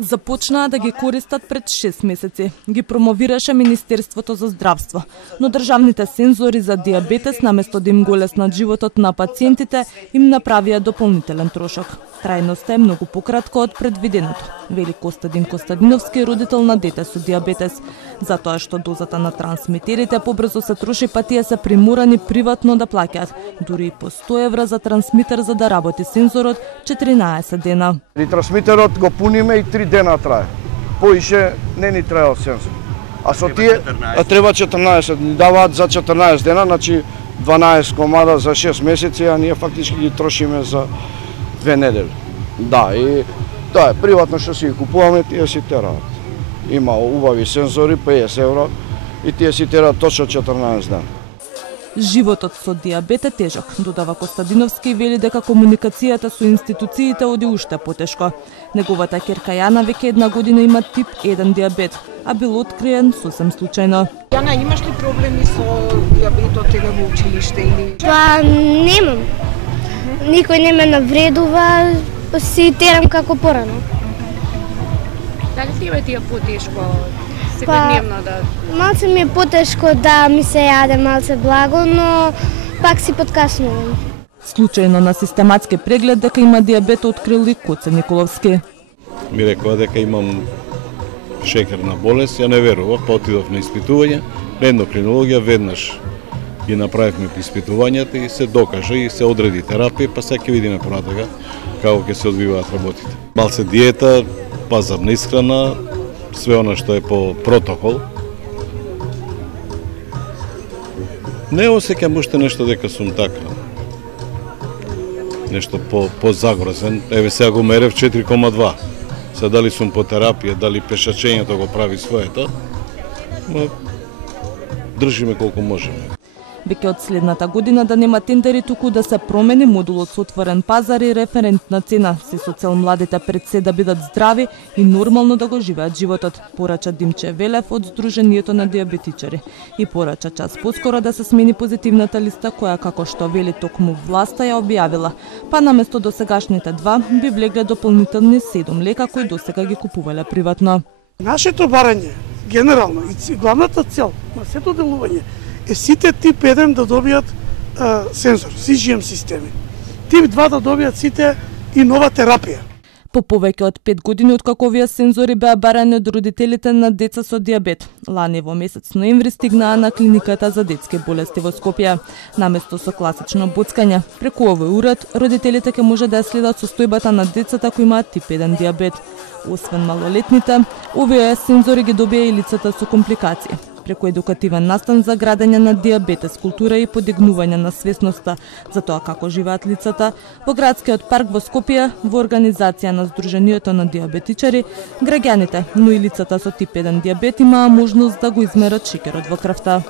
Започнаа да ги користат пред 6 месеци. Ги промовираше Министерството за здравство, но државните сензори за диабетес наместо да им го леснат животот на пациентите, им направија дополнителен трошок. Трајноста е многу пократко од предвиденото, вели Костадин Костадиновски, родител на дете со диабетес. Затоа што дозата на трансмитерите побрзо се троши, па тие се приморани приватно да плаќаат, дури и по 100 евра за трансмитер за да работи сензорот 14 дена. И трансмитерот го пуниме и 3 дена трае. Поише не ни траел сензор. А со тие треба 14, ни даваат за 14 дена, значи 12 комада за 6 месеци, а ние фактички ги трошиме за 2 недели. Да, и тоа е приватно што си ги купуваме, тие си тераат. Има убави сензори, 50 евро, и тие си тераат точно 14 дена. Животот со диабет е тежок, додава Костадиновски и вели дека комуникацијата со институциите оди уште потешко. Неговата ќерка Јана веќе 1 година има тип 1 диабет, а бил откриен сосем случајно. Јана, имаш ли проблеми со диабетот или во училиште или? Па немам. Никој не ме навредува, си терам како порано. Дали тебе ти е потешко секојдневно да? Малце ми е потешко да ми се јаде малце благо, но пак си подкаснувам. Случајно на систематски преглед дека има диабет открил и Коце Николовски. Ми рекоа дека имам шекерна болест, ја не верував, па отидов на испитување, на ендокринологија веднаш ги направивме испитувањата и се докажа и се одреди терапија, па сега ќе видиме понатака како ќе се одвиваат работите. Малце диета, пазарна исхрана, све она што е по протокол. Не осеќам уште нешто дека сум така. Нешто по-загрозен. Еве сега го мерев 4,2. Се дали сум по терапија, дали пешачењето го прави своето, но држиме колку можеме. Веќе од следната година да нема тендери, туку да се промени модулот со отворен пазар и референтна цена, се со цел младите пред се да бидат здрави и нормално да го живеат животот, порача Димче Велев од Сдруженијето на диабетичари. И порача час поскоро да се смени позитивната листа која, како што вели токму власта, ја објавила. Па наместо досегашните 2 би влегле дополнителни 7 лека кои досега ги купувале приватно. Нашето барање, генерално, и главната цел на сето делување е сите тип 1 да добијат сензор, CGM системи. Тип 2 да добијат сите и нова терапија. По повеќе од 5 години откако овие сензори беа барани од родителите на деца со диабет, лани во месец ноември стигнаа на клиниката за детски болести во Скопје. Наместо со класично боцкање, преку овој уред родителите ќе може да ја следат состојбата на децата кои имаат тип 1 диабет. Освен малолетните, овие сензори ги добија и лицата со компликации. Преку едукативен настан за градење на диабетес култура и подигнување на свесноста за тоа како живеат лицата, во градскиот парк во Скопје, во организација на Сдруженијето на диабетичари, граѓаните, но и лицата со тип 1 диабет имаа можност да го измерат шекерот во крвта.